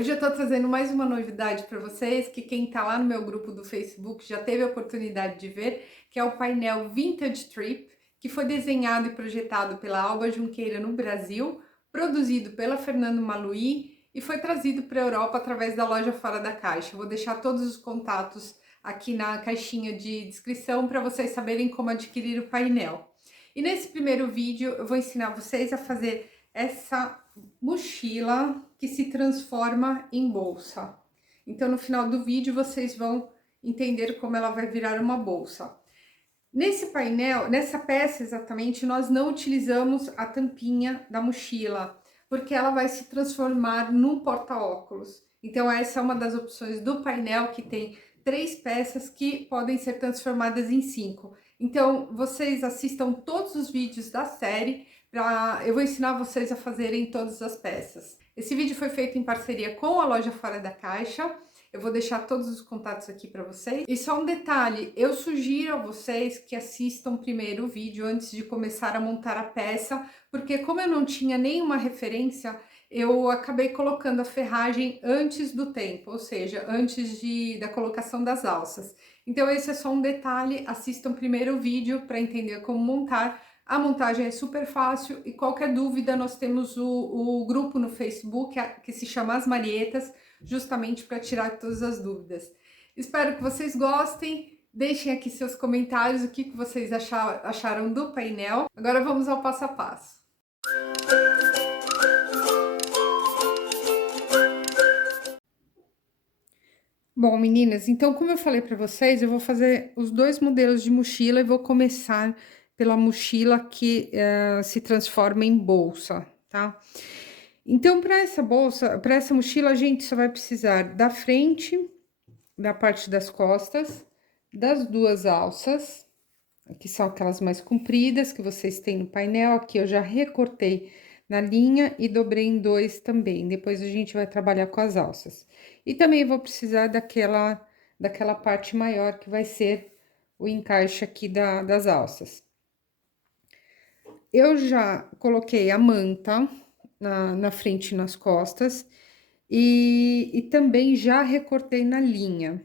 Hoje eu tô trazendo mais uma novidade para vocês, que quem tá lá no meu grupo do Facebook já teve a oportunidade de ver, que é o painel Vintage Trip, que foi desenhado e projetado pela Alba Junqueira no Brasil, produzido pela Fernando Maluí e foi trazido para a Europa através da loja Fora da Caixa. Eu vou deixar todos os contatos aqui na caixinha de descrição para vocês saberem como adquirir o painel. E nesse primeiro vídeo eu vou ensinar vocês a fazer essa mochila que se transforma em bolsa. Então, no final do vídeo, vocês vão entender como ela vai virar uma bolsa. Nesse painel, nessa peça exatamente, nós não utilizamos a tampinha da mochila, porque ela vai se transformar num porta-óculos. Então, essa é uma das opções do painel, que tem 3 peças que podem ser transformadas em 5. Então, vocês assistam todos os vídeos da série, eu vou ensinar vocês a fazerem todas as peças. Esse vídeo foi feito em parceria com a loja Fora da Caixa. Eu vou deixar todos os contatos aqui para vocês. E só um detalhe, eu sugiro a vocês que assistam primeiro o vídeo antes de começar a montar a peça, porque como eu não tinha nenhuma referência, eu acabei colocando a ferragem antes do tempo, ou seja, antes da colocação das alças. Então esse é só um detalhe, assistam primeiro o vídeo para entender como montar. A montagem é super fácil e qualquer dúvida nós temos o grupo no Facebook que se chama As Marietas, justamente para tirar todas as dúvidas. Espero que vocês gostem, deixem aqui seus comentários, o que vocês acharam do painel. Agora vamos ao passo a passo. Bom, meninas, então como eu falei para vocês, eu vou fazer os 2 modelos de mochila e vou começar pela mochila que se transforma em bolsa, tá? Então, para essa bolsa, para essa mochila, a gente só vai precisar da frente, da parte das costas, das 2 alças, que são aquelas mais compridas que vocês têm no painel. Aqui eu já recortei na linha e dobrei em 2 também. Depois a gente vai trabalhar com as alças. E também vou precisar daquela parte maior que vai ser o encaixe aqui das alças. Eu já coloquei a manta na frente e nas costas e também já recortei na linha.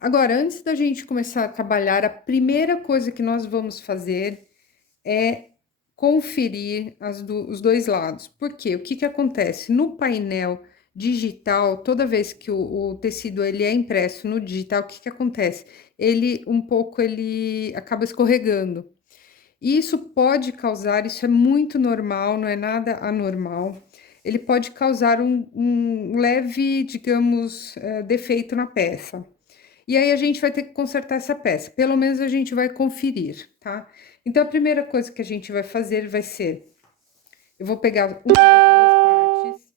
Agora, antes da gente começar a trabalhar, a primeira coisa que nós vamos fazer é conferir os 2 lados. Por quê? O que acontece? No painel digital, toda vez que o tecido ele é impresso no digital, o que acontece? Ele acaba escorregando. E isso pode causar, isso é muito normal, não é nada anormal. Ele pode causar um leve, digamos, defeito na peça. E aí a gente vai ter que consertar essa peça, pelo menos a gente vai conferir, tá? Então a primeira coisa que a gente vai fazer vai ser, eu vou pegar uma das 2 partes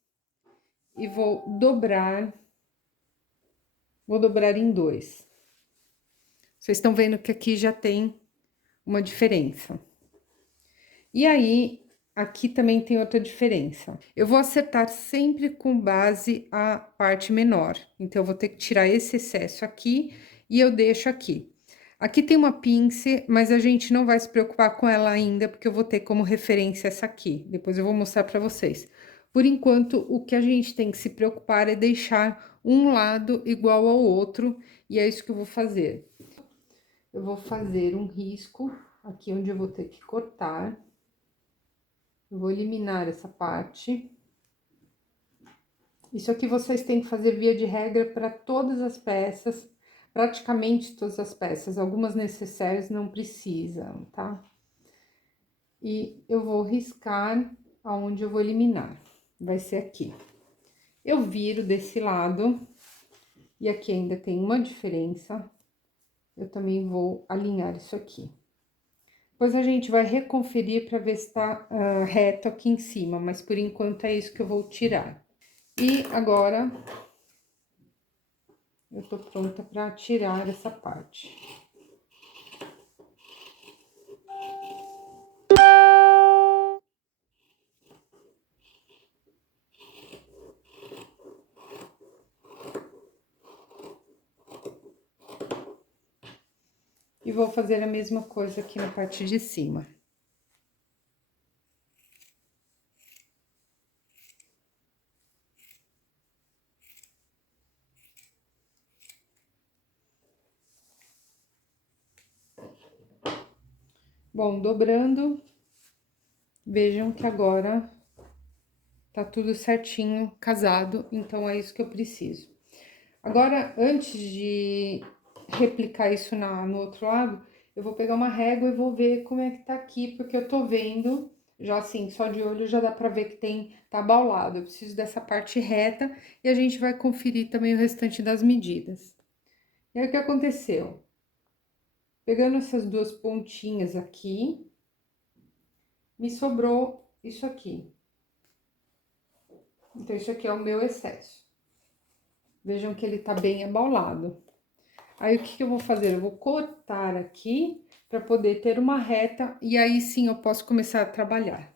e vou dobrar em 2. Vocês estão vendo que aqui já tem uma diferença. E aí, aqui também tem outra diferença. Eu vou acertar sempre com base a parte menor. Então, eu vou ter que tirar esse excesso aqui e eu deixo aqui. Aqui tem uma pince, mas a gente não vai se preocupar com ela ainda, porque eu vou ter como referência essa aqui. Depois eu vou mostrar para vocês. Por enquanto, o que a gente tem que se preocupar é deixar um lado igual ao outro, e é isso que eu vou fazer. Eu vou fazer um risco aqui onde eu vou ter que cortar. Eu vou eliminar essa parte. Isso aqui vocês têm que fazer via de regra para todas as peças, praticamente todas as peças. Algumas necessárias não precisam, tá? E eu vou riscar aonde eu vou eliminar. Vai ser aqui. Eu viro desse lado, e aqui ainda tem uma diferença. Eu também vou alinhar isso aqui. Depois a gente vai reconferir para ver se tá reto aqui em cima, mas por enquanto é isso que eu vou tirar. E agora, eu tô pronta para tirar essa parte. E vou fazer a mesma coisa aqui na parte de cima. Bom, dobrando, vejam que agora tá tudo certinho, casado, então é isso que eu preciso. Agora, antes de replicar isso no outro lado, eu vou pegar uma régua e vou ver como é que tá aqui, porque eu tô vendo, já assim, só de olho já dá pra ver que tá abaulado. Eu preciso dessa parte reta e a gente vai conferir também o restante das medidas. E aí, o que aconteceu? Pegando essas duas pontinhas aqui, me sobrou isso aqui. Então, isso aqui é o meu excesso. Vejam que ele tá bem abaulado. Aí, o que eu vou fazer? Eu vou cortar aqui para poder ter uma reta e aí sim eu posso começar a trabalhar.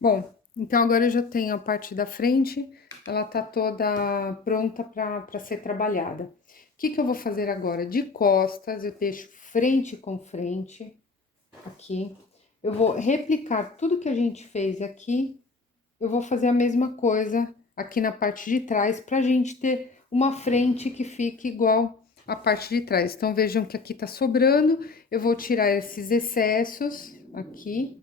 Bom, então agora eu já tenho a parte da frente, ela tá toda pronta para ser trabalhada. O que eu vou fazer agora? De costas, eu deixo frente com frente, aqui. Eu vou replicar tudo que a gente fez aqui, eu vou fazer a mesma coisa aqui na parte de trás, pra gente ter uma frente que fique igual a parte de trás. Então, vejam que aqui tá sobrando, eu vou tirar esses excessos aqui,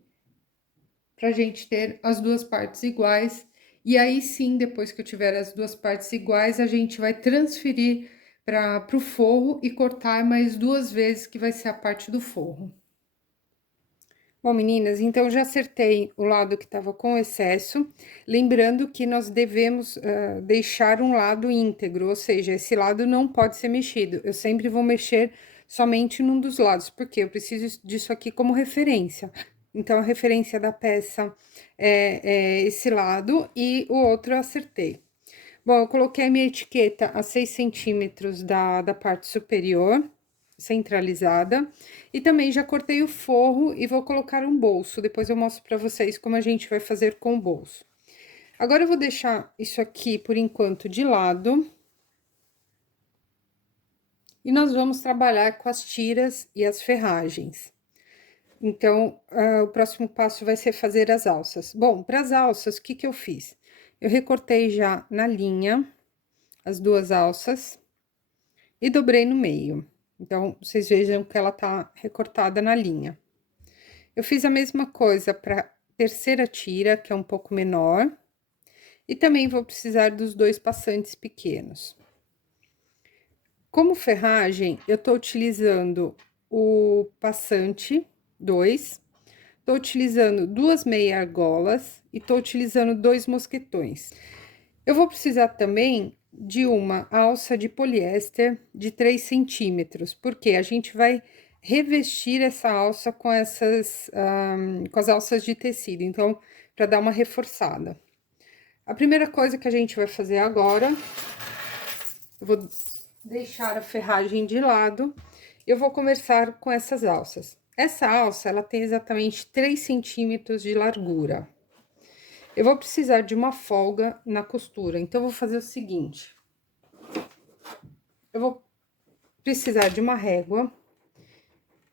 pra gente ter as duas partes iguais. E aí sim, depois que eu tiver as duas partes iguais, a gente vai transferir para o forro e cortar mais duas vezes, que vai ser a parte do forro. Bom, meninas, então já acertei o lado que estava com excesso, lembrando que nós devemos deixar um lado íntegro, ou seja, esse lado não pode ser mexido. Eu sempre vou mexer somente num dos lados, porque eu preciso disso aqui como referência. Então, a referência da peça é esse lado e o outro eu acertei. Bom, eu coloquei a minha etiqueta a 6 centímetros da parte superior, centralizada, e também já cortei o forro e vou colocar um bolso. Depois eu mostro pra vocês como a gente vai fazer com o bolso. Agora, eu vou deixar isso aqui, por enquanto, de lado. E nós vamos trabalhar com as tiras e as ferragens. Então, o próximo passo vai ser fazer as alças. Bom, para as alças, o que eu fiz? Eu recortei já na linha as duas alças e dobrei no meio. Então, vocês vejam que ela tá recortada na linha. Eu fiz a mesma coisa para terceira tira, que é um pouco menor, e também vou precisar dos dois passantes pequenos. Como ferragem, eu tô utilizando o passante 2, tô utilizando duas meia argolas e tô utilizando dois mosquetões. Eu vou precisar também de uma alça de poliéster de 3 centímetros, porque a gente vai revestir essa alça com com as alças de tecido, então, para dar uma reforçada. A primeira coisa que a gente vai fazer agora, eu vou deixar a ferragem de lado, eu vou começar com essas alças. Essa alça, ela tem exatamente 3 centímetros de largura. Eu vou precisar de uma folga na costura, então, eu vou fazer o seguinte. Eu vou precisar de uma régua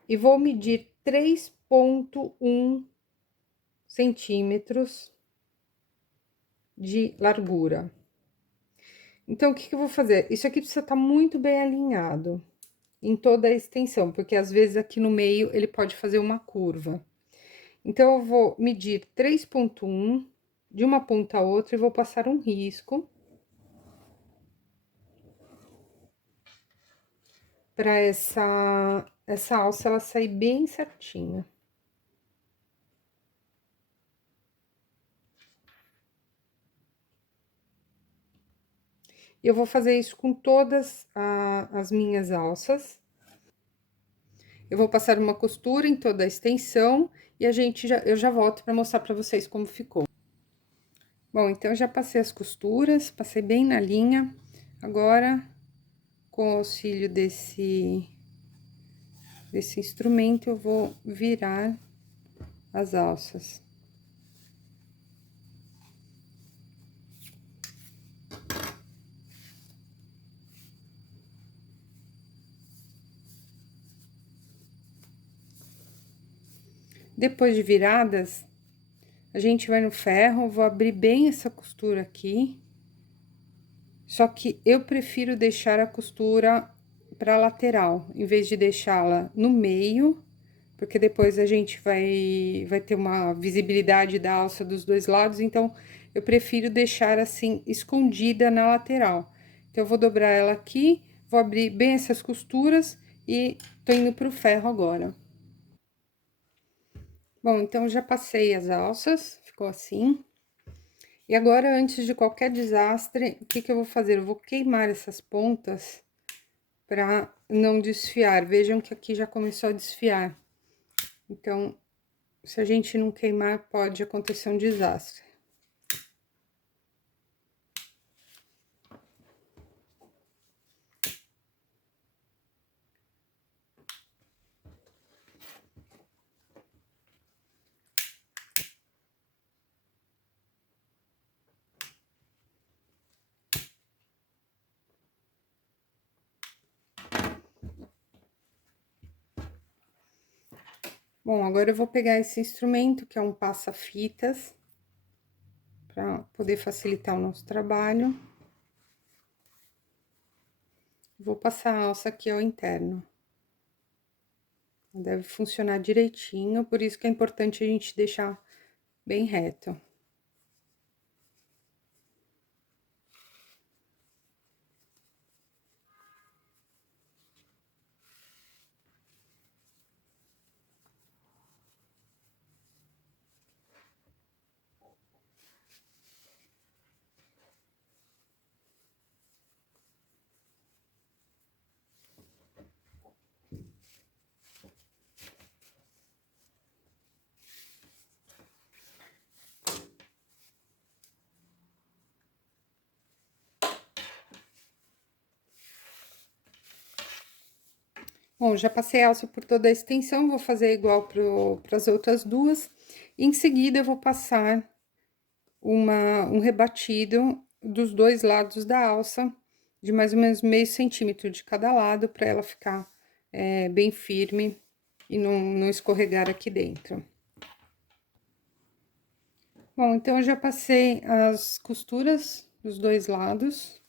e vou medir 3,1 centímetros de largura. Então, o que eu vou fazer? Isso aqui precisa estar muito bem alinhado em toda a extensão, porque às vezes aqui no meio ele pode fazer uma curva. Então, eu vou medir 3,1 de uma ponta a outra e vou passar um risco para essa alça ela sair bem certinha. Eu vou fazer isso com todas as minhas alças. Eu vou passar uma costura em toda a extensão e eu já volto para mostrar para vocês como ficou. Bom, então, eu já passei as costuras, passei bem na linha. Agora, com o auxílio desse instrumento, eu vou virar as alças. Depois de viradas, a gente vai no ferro, vou abrir bem essa costura aqui. Só que eu prefiro deixar a costura pra lateral, em vez de deixá-la no meio, porque depois a gente vai ter uma visibilidade da alça dos dois lados, então eu prefiro deixar assim escondida na lateral. Então eu vou dobrar ela aqui, vou abrir bem essas costuras e tô indo pro ferro agora. Bom, então já passei as alças, ficou assim. E agora, antes de qualquer desastre, o que que eu vou fazer? Eu vou queimar essas pontas para não desfiar. Vejam que aqui já começou a desfiar. Então, se a gente não queimar, pode acontecer um desastre. Bom, agora eu vou pegar esse instrumento, que é um passa-fitas, para poder facilitar o nosso trabalho. Vou passar a alça aqui ao interno. Deve funcionar direitinho, por isso que é importante a gente deixar bem reto. Bom, já passei a alça por toda a extensão, vou fazer igual para as outras duas. Em seguida, eu vou passar um rebatido dos dois lados da alça, de mais ou menos meio centímetro de cada lado, para ela ficar bem firme e não escorregar aqui dentro. Bom, então eu já passei as costuras dos dois lados.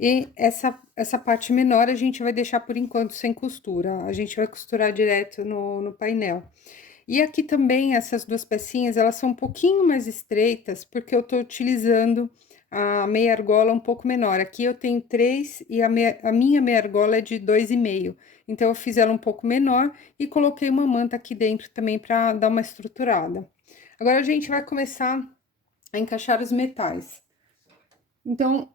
E essa parte menor a gente vai deixar por enquanto sem costura, a gente vai costurar direto no painel. E aqui também, essas duas pecinhas, elas são um pouquinho mais estreitas, porque eu tô utilizando a meia argola um pouco menor. Aqui eu tenho 3 e a minha meia argola é de 2,5. Então, eu fiz ela um pouco menor e coloquei uma manta aqui dentro também para dar uma estruturada. Agora, a gente vai começar a encaixar os metais. Então,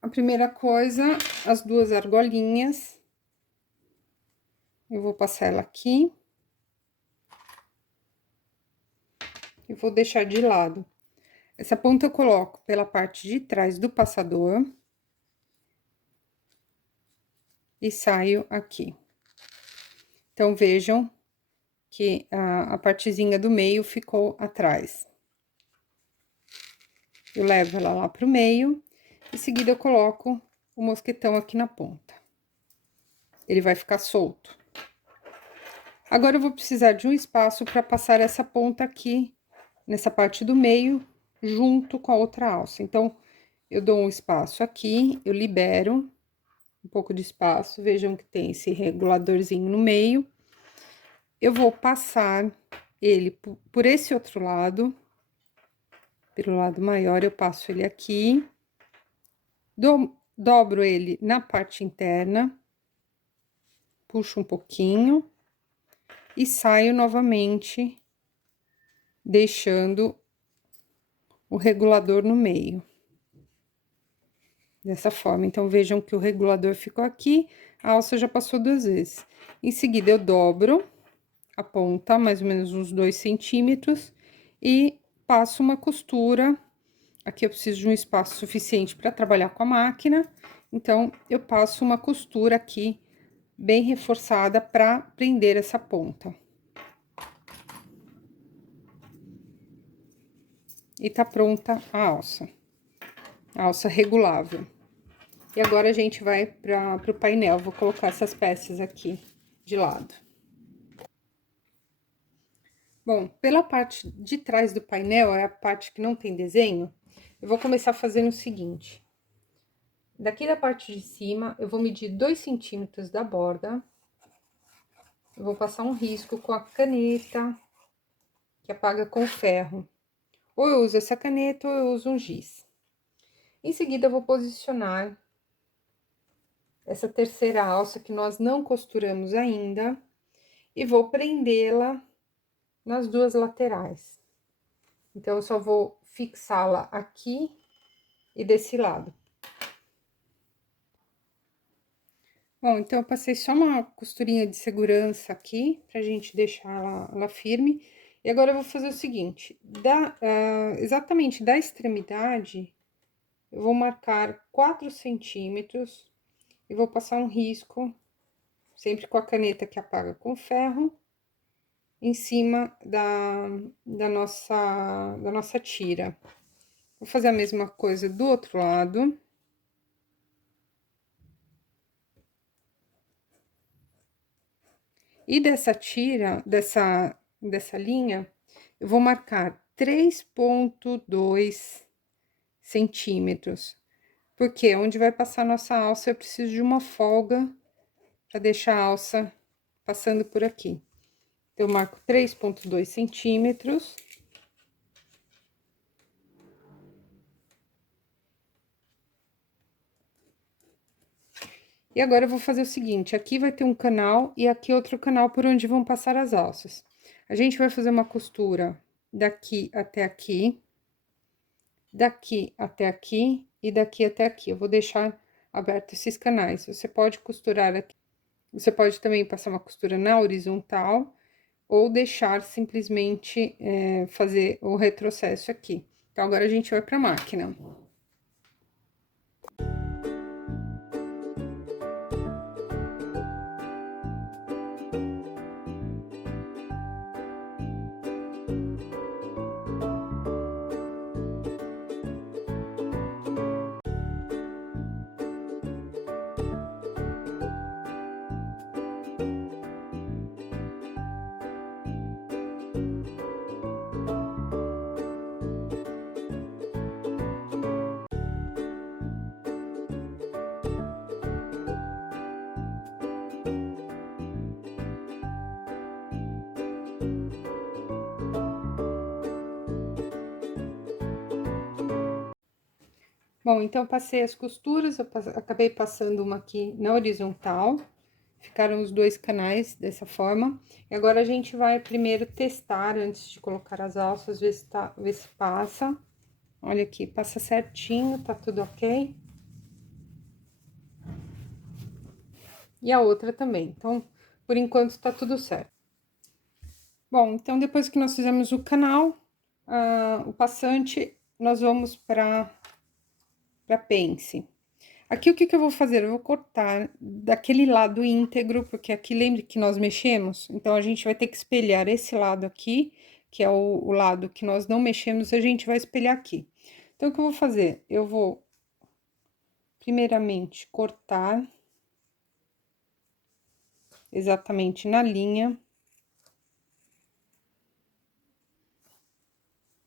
a primeira coisa, as duas argolinhas. Eu vou passar ela aqui. E vou deixar de lado. Essa ponta eu coloco pela parte de trás do passador. E saio aqui. Então, vejam que a partezinha do meio ficou atrás. Eu levo ela lá pro meio. Em seguida, eu coloco o mosquetão aqui na ponta. Ele vai ficar solto. Agora, eu vou precisar de um espaço para passar essa ponta aqui, nessa parte do meio, junto com a outra alça. Então, eu dou um espaço aqui, eu libero um pouco de espaço, vejam que tem esse reguladorzinho no meio. Eu vou passar ele por esse outro lado, pelo lado maior, eu passo ele aqui, dobro ele na parte interna, puxo um pouquinho e saio novamente, deixando o regulador no meio. Dessa forma, então, vejam que o regulador ficou aqui, a alça já passou 2 vezes. Em seguida, eu dobro a ponta, mais ou menos uns 2 centímetros, e passo uma costura. Aqui eu preciso de um espaço suficiente para trabalhar com a máquina, então, eu passo uma costura aqui, bem reforçada, para prender essa ponta. E tá pronta a alça regulável. E agora, a gente vai para o painel, vou colocar essas peças aqui de lado. Bom, pela parte de trás do painel, é a parte que não tem desenho, eu vou começar fazendo o seguinte. Daqui da parte de cima, eu vou medir 2 centímetros da borda. Eu vou passar um risco com a caneta, que apaga com ferro. Ou eu uso essa caneta, ou eu uso um giz. Em seguida, eu vou posicionar essa terceira alça que nós não costuramos ainda. E vou prendê-la nas duas laterais. Então, eu só vou fixá-la aqui e desse lado. Bom, então, eu passei só uma costurinha de segurança aqui, pra gente deixar ela firme. E agora, eu vou fazer o seguinte, exatamente da extremidade, eu vou marcar 4 centímetros e vou passar um risco, sempre com a caneta que apaga com ferro, em cima da nossa tira. Vou fazer a mesma coisa do outro lado. E dessa tira, dessa linha, eu vou marcar 3,2 centímetros. Porque onde vai passar a nossa alça, eu preciso de uma folga para deixar a alça passando por aqui. Eu marco 3,2 centímetros. E agora eu vou fazer o seguinte, aqui vai ter um canal e aqui outro canal por onde vão passar as alças. A gente vai fazer uma costura daqui até aqui, daqui até aqui e daqui até aqui. Eu vou deixar aberto esses canais. Você pode costurar aqui, você pode também passar uma costura na horizontal ou deixar simplesmente fazer o retrocesso aqui. Então, agora a gente vai para a máquina. Bom, então, passei as costuras, acabei passando uma aqui na horizontal, ficaram os dois canais dessa forma. E agora, a gente vai primeiro testar, antes de colocar as alças, ver se passa. Olha aqui, passa certinho, tá tudo ok. E a outra também, então, por enquanto, tá tudo certo. Bom, então, depois que nós fizemos o canal, o passante, nós vamos para pence. Aqui, o que que eu vou fazer? Eu vou cortar daquele lado íntegro, porque aqui, lembre que nós mexemos? Então, a gente vai ter que espelhar esse lado aqui, que é o lado que nós não mexemos, a gente vai espelhar aqui. Então, o que eu vou fazer? Eu vou, primeiramente, cortar exatamente na linha.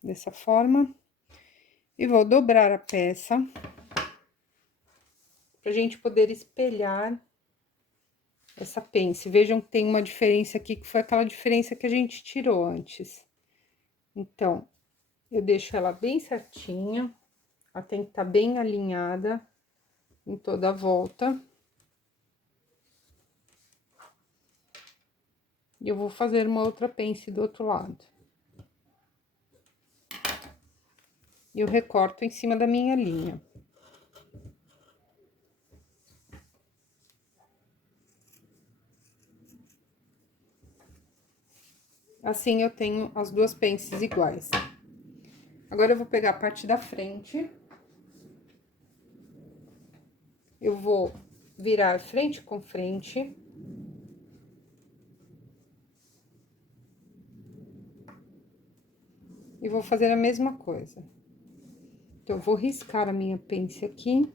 Dessa forma. E vou dobrar a peça. Pra gente poder espelhar essa pence. Vejam que tem uma diferença aqui, que foi aquela diferença que a gente tirou antes. Então, eu deixo ela bem certinha. Ela tem que estar bem alinhada em toda a volta. E eu vou fazer uma outra pence do outro lado. E eu recorto em cima da minha linha. Assim, eu tenho as duas pences iguais. Agora, eu vou pegar a parte da frente. Eu vou virar frente com frente. E vou fazer a mesma coisa. Então, eu vou riscar a minha pence aqui.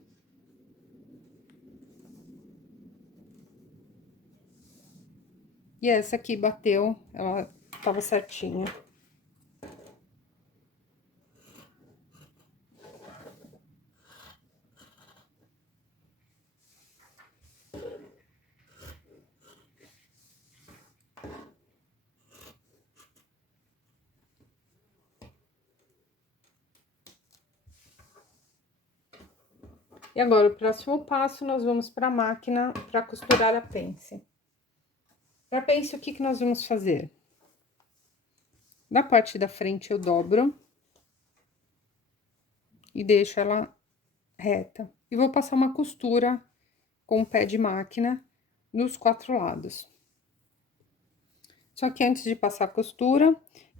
E essa aqui bateu, ela tava certinha. E agora, o próximo passo, nós vamos para a máquina para costurar a pence. Para a pence, o que que nós vamos fazer? Na parte da frente, eu dobro e deixo ela reta. E vou passar uma costura com o pé de máquina nos 4 lados. Só que antes de passar a costura,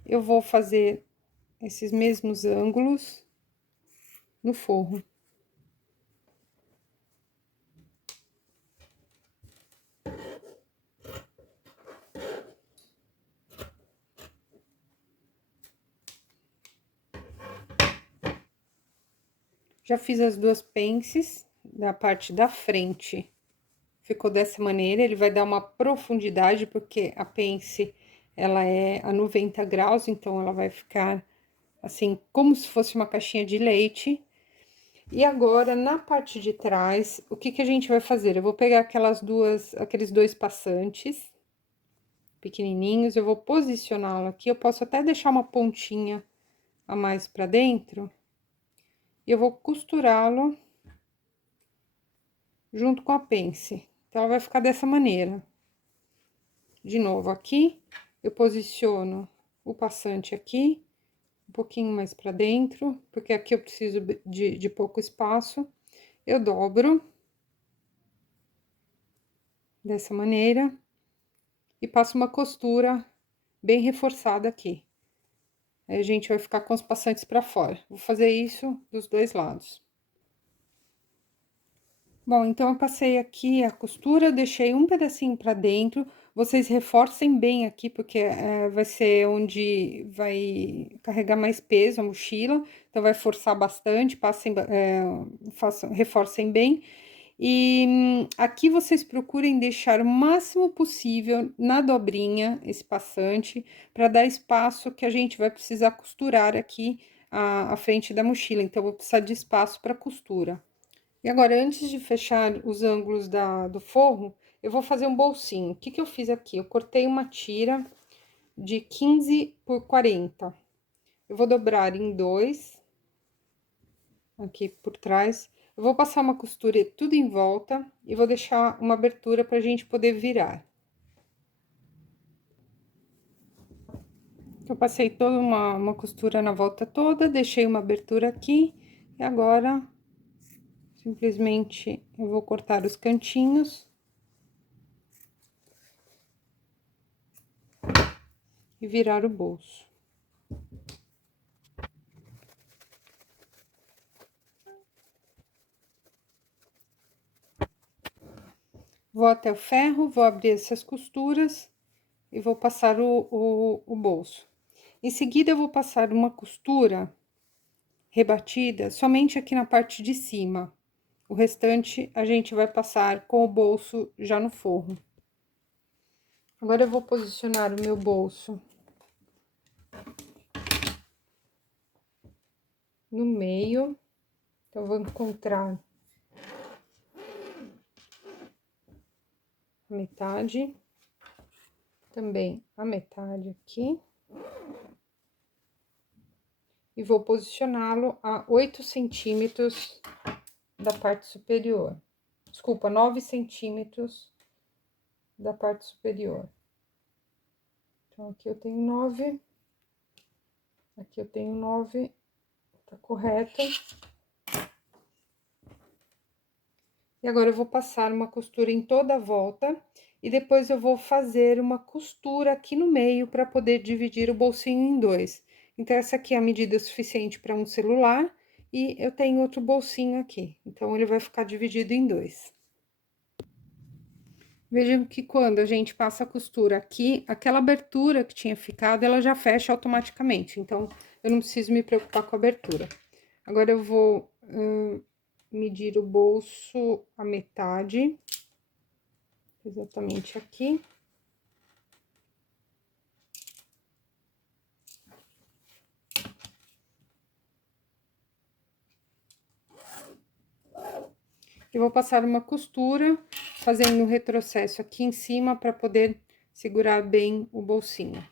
eu vou fazer esses mesmos ângulos no forro. Já fiz as 2 pences da parte da frente. Ficou dessa maneira, ele vai dar uma profundidade, porque a pence, ela é a 90 graus, então ela vai ficar assim, como se fosse uma caixinha de leite. E agora, na parte de trás, o que que a gente vai fazer? Eu vou pegar aqueles 2 passantes pequenininhos, eu vou posicioná-lo aqui, eu posso até deixar uma pontinha a mais pra dentro. E eu vou costurá-lo junto com a pence. Então, ela vai ficar dessa maneira. De novo, aqui, eu posiciono o passante aqui, um pouquinho mais pra dentro, porque aqui eu preciso de pouco espaço. Eu dobro dessa maneira e passo uma costura bem reforçada aqui. Aí, a gente vai ficar com os passantes pra fora. Vou fazer isso dos 2 lados. Bom, então, eu passei aqui a costura, deixei um pedacinho pra dentro. Vocês reforcem bem aqui, porque vai ser onde vai carregar mais peso a mochila. Então, vai forçar bastante, reforcem bem. E aqui vocês procurem deixar o máximo possível na dobrinha esse passante, para dar espaço que a gente vai precisar costurar aqui a frente da mochila. Então, eu vou precisar de espaço para costura. E agora, antes de fechar os ângulos do forro, eu vou fazer um bolsinho. O que que eu fiz aqui? Eu cortei uma tira de 15 por 40. Eu vou dobrar em 2, aqui por trás. Eu vou passar uma costura tudo em volta e vou deixar uma abertura pra gente poder virar. Eu passei toda uma costura na volta toda, deixei uma abertura aqui. E agora, simplesmente, eu vou cortar os cantinhos. E virar o bolso. Vou até o ferro, vou abrir essas costuras e vou passar o bolso. Em seguida, eu vou passar uma costura rebatida somente aqui na parte de cima. O restante, a gente vai passar com o bolso já no forro. Agora, eu vou posicionar o meu bolso no meio. Então, eu vou encontrar a metade, também a metade aqui. E vou posicioná-lo a 8 centímetros da parte superior. Desculpa, 9 centímetros da parte superior. Então, aqui eu tenho 9. Aqui eu tenho 9, tá correto. E agora, eu vou passar uma costura em toda a volta. E depois, eu vou fazer uma costura aqui no meio para poder dividir o bolsinho em 2. Então, essa aqui é a medida suficiente para um celular. E eu tenho outro bolsinho aqui. Então, ele vai ficar dividido em 2. Vejam que quando a gente passa a costura aqui, aquela abertura que tinha ficado, ela já fecha automaticamente. Então, eu não preciso me preocupar com a abertura. Agora, eu vou medir o bolso a metade. Exatamente aqui. Eu vou passar uma costura, fazendo um retrocesso aqui em cima para poder segurar bem o bolsinho.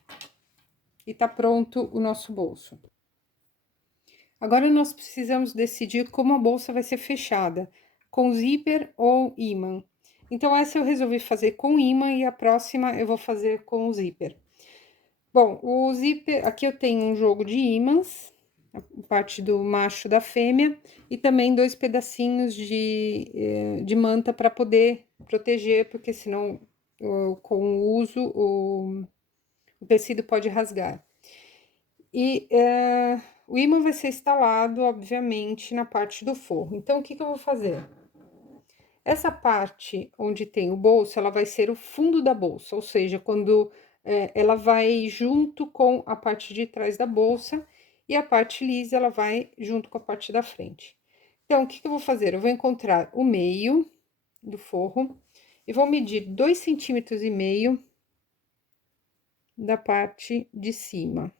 E tá pronto o nosso bolso. Agora, nós precisamos decidir como a bolsa vai ser fechada, com zíper ou ímã. Então, essa eu resolvi fazer com ímã e a próxima eu vou fazer com o zíper. Bom, o zíper, aqui eu tenho um jogo de ímãs, a parte do macho da fêmea, e também 2 pedacinhos de manta para poder proteger, porque senão, com o uso, o tecido pode rasgar. E o ímã vai ser instalado, obviamente, na parte do forro. Então, o que que eu vou fazer? Essa parte onde tem o bolso, ela vai ser o fundo da bolsa, ou seja, quando ela vai junto com a parte de trás da bolsa e a parte lisa, ela vai junto com a parte da frente. Então, o que que eu vou fazer? Eu vou encontrar o meio do forro e vou medir 2,5 cm da parte de cima.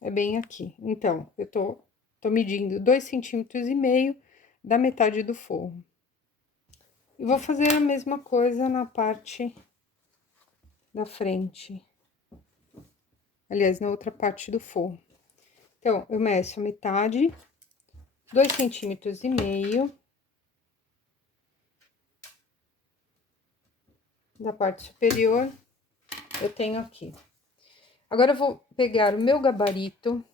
É bem aqui. Então, eu tô medindo 2,5 cm da metade do forro. E vou fazer a mesma coisa na parte da frente. Aliás, na outra parte do forro. Então, eu meço a metade, 2,5 cm da parte superior, eu tenho aqui. Agora, eu vou pegar o meu gabarito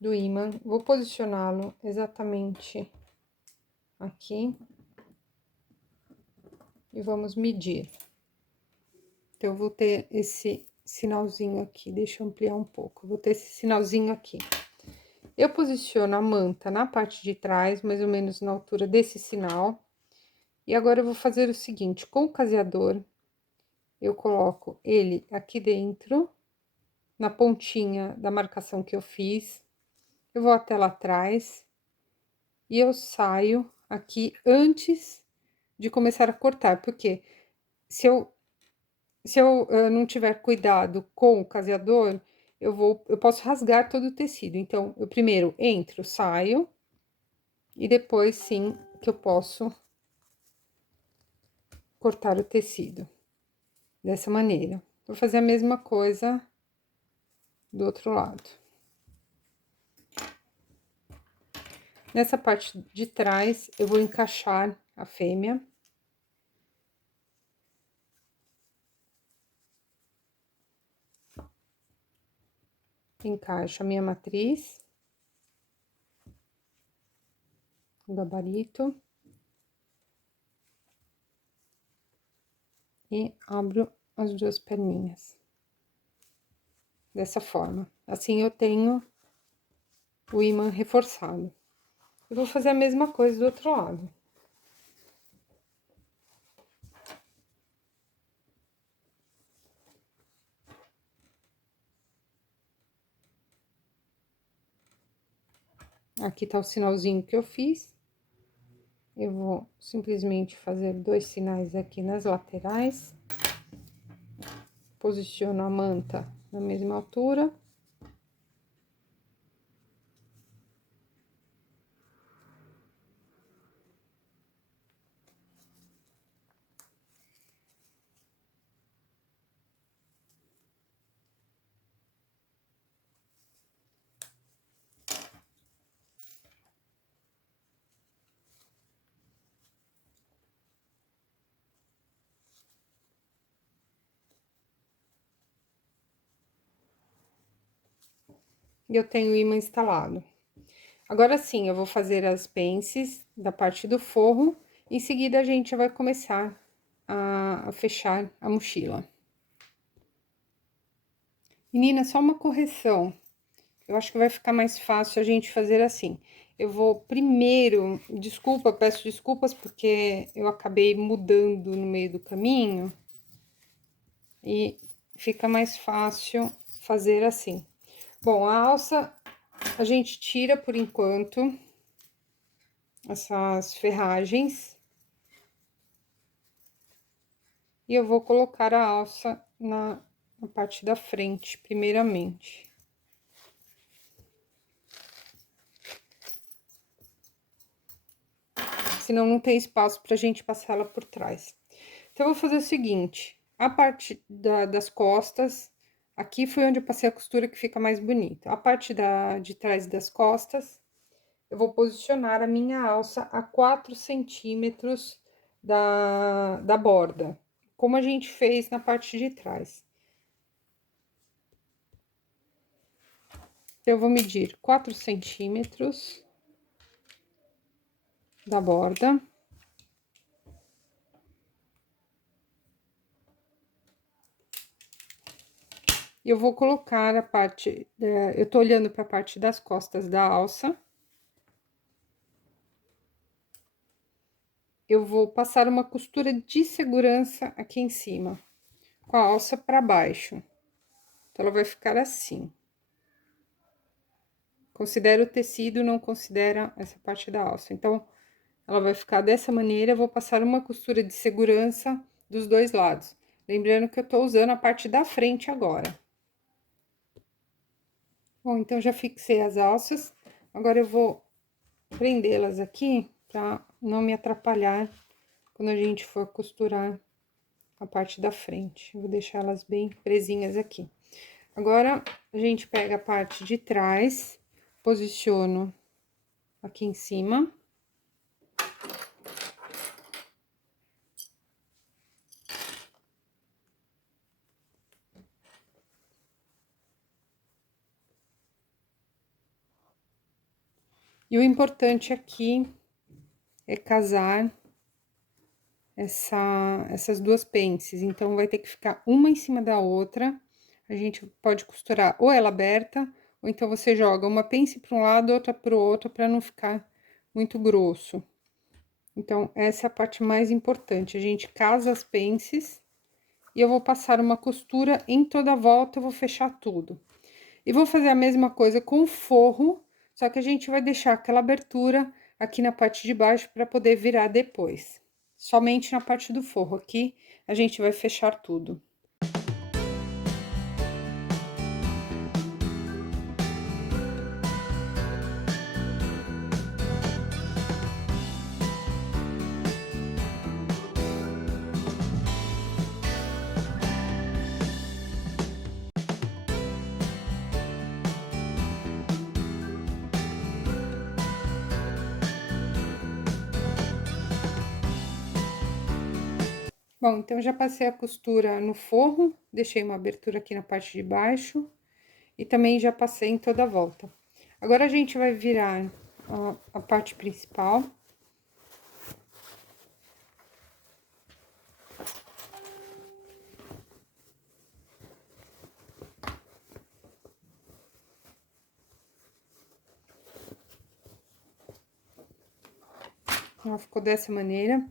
do ímã, vou posicioná-lo exatamente aqui. E vamos medir. Então, eu vou ter esse sinalzinho aqui, deixa eu ampliar um pouco. Vou ter esse sinalzinho aqui. Eu posiciono a manta na parte de trás, mais ou menos na altura desse sinal. E agora, eu vou fazer o seguinte, com o caseador, eu coloco ele aqui dentro, na pontinha da marcação que eu fiz. Eu vou até lá atrás. E eu saio aqui antes de começar a cortar, porque se eu não tiver cuidado com o caseador, eu posso rasgar todo o tecido. Então, eu primeiro entro, saio, e depois sim que eu posso cortar o tecido. Dessa maneira. Vou fazer a mesma coisa do outro lado. Nessa parte de trás, eu vou encaixar a fêmea. Encaixo a minha matriz. O gabarito. E abro as 2 perninhas. Dessa forma. Assim, eu tenho o ímã reforçado. Eu vou fazer a mesma coisa do outro lado. Aqui tá o sinalzinho que eu fiz. Eu vou simplesmente fazer 2 sinais aqui nas laterais. Posiciono a manta na mesma altura. E eu tenho o ímã instalado. Agora sim, eu vou fazer as pences da parte do forro. Em seguida, a gente vai começar a fechar a mochila. Menina, só uma correção. Eu acho que vai ficar mais fácil a gente fazer assim. Eu vou primeiro, peço desculpas porque eu acabei mudando no meio do caminho. E fica mais fácil fazer assim. Bom, a alça a gente tira por enquanto essas ferragens. E eu vou colocar a alça na parte da frente, primeiramente. senão não tem espaço pra gente passar ela por trás. Então, eu vou fazer o seguinte, a parte das costas, aqui foi onde eu passei a costura que fica mais bonita. A parte de trás das costas, eu vou posicionar a minha alça a 4 centímetros da borda, como a gente fez na parte de trás. Eu vou medir 4 centímetros da borda. E eu vou colocar a parte, eu tô olhando para a parte das costas da alça. Eu vou passar uma costura de segurança aqui em cima, com a alça para baixo. Então, ela vai ficar assim. Considera o tecido, não considera essa parte da alça. Então, ela vai ficar dessa maneira, eu vou passar uma costura de segurança dos dois lados. Lembrando que eu tô usando a parte da frente agora. Bom, então, já fixei as alças. Agora, eu vou prendê-las aqui, pra não me atrapalhar quando a gente for costurar a parte da frente. Eu vou deixar elas bem presinhas aqui. Agora, a gente pega a parte de trás, posiciono aqui em cima. E o importante aqui é casar essas duas pences. Então, vai ter que ficar uma em cima da outra. A gente pode costurar ou ela aberta, ou então você joga uma pence para um lado, outra para o outro, para não ficar muito grosso. Então, essa é a parte mais importante. A gente casa as pences e eu vou passar uma costura em toda a volta, eu vou fechar tudo. E vou fazer a mesma coisa com o forro, só que a gente vai deixar aquela abertura aqui na parte de baixo para poder virar depois. Somente na parte do forro aqui, a gente vai fechar tudo. Bom, então, eu já passei a costura no forro, deixei uma abertura aqui na parte de baixo e também já passei em toda a volta. Agora, a gente vai virar a parte principal. Ela ficou dessa maneira.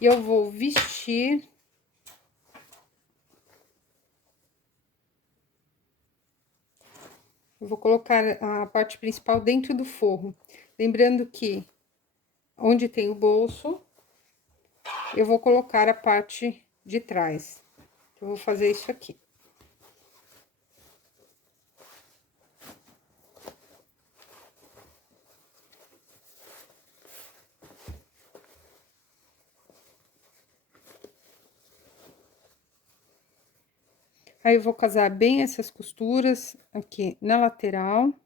E eu vou vestir. Eu vou colocar a parte principal dentro do forro. Lembrando que onde tem o bolso, eu vou colocar a parte de trás. Eu vou fazer isso aqui. Aí, eu vou casar bem essas costuras aqui na lateral.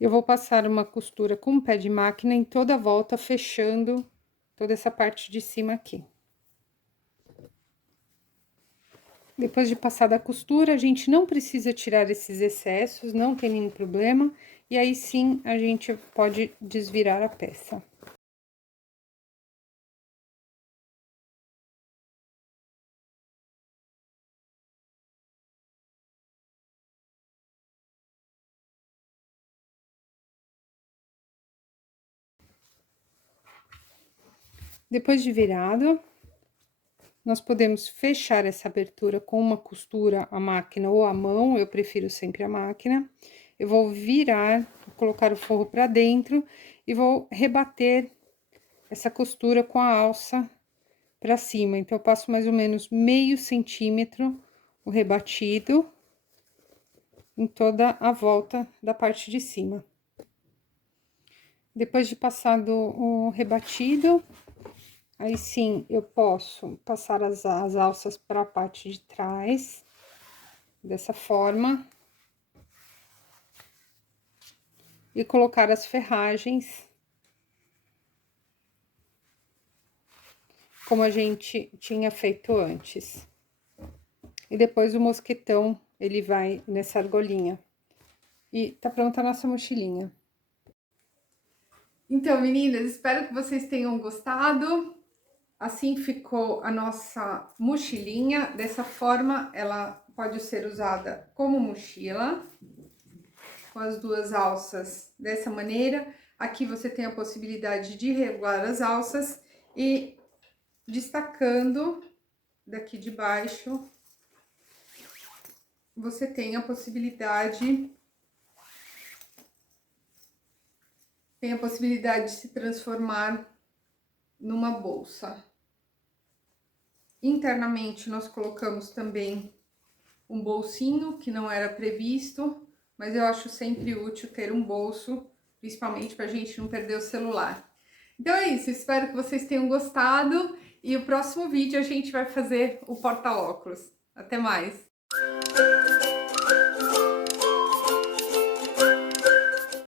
Eu vou passar uma costura com pé de máquina em toda a volta, fechando toda essa parte de cima aqui. Depois de passada a costura, a gente não precisa tirar esses excessos, não tem nenhum problema. E aí, sim, a gente pode desvirar a peça. Depois de virado, nós podemos fechar essa abertura com uma costura à máquina ou à mão, eu prefiro sempre a máquina. Eu vou virar, colocar o forro pra dentro e vou rebater essa costura com a alça para cima. Então, eu passo mais ou menos meio centímetro o rebatido em toda a volta da parte de cima. Depois de passado o rebatido, aí sim eu posso passar as alças para a parte de trás, dessa forma. E colocar as ferragens, como a gente tinha feito antes. E depois o mosquetão, ele vai nessa argolinha. E tá pronta a nossa mochilinha. Então, meninas, espero que vocês tenham gostado. Assim ficou a nossa mochilinha. Dessa forma, ela pode ser usada como mochila, com as duas alças dessa maneira. Aqui você tem a possibilidade de regular as alças e destacando daqui de baixo, você tem a possibilidade de se transformar numa bolsa. Internamente, nós colocamos também um bolsinho, que não era previsto, mas eu acho sempre útil ter um bolso, principalmente para a gente não perder o celular. Então é isso, espero que vocês tenham gostado e o próximo vídeo a gente vai fazer o porta-óculos. Até mais!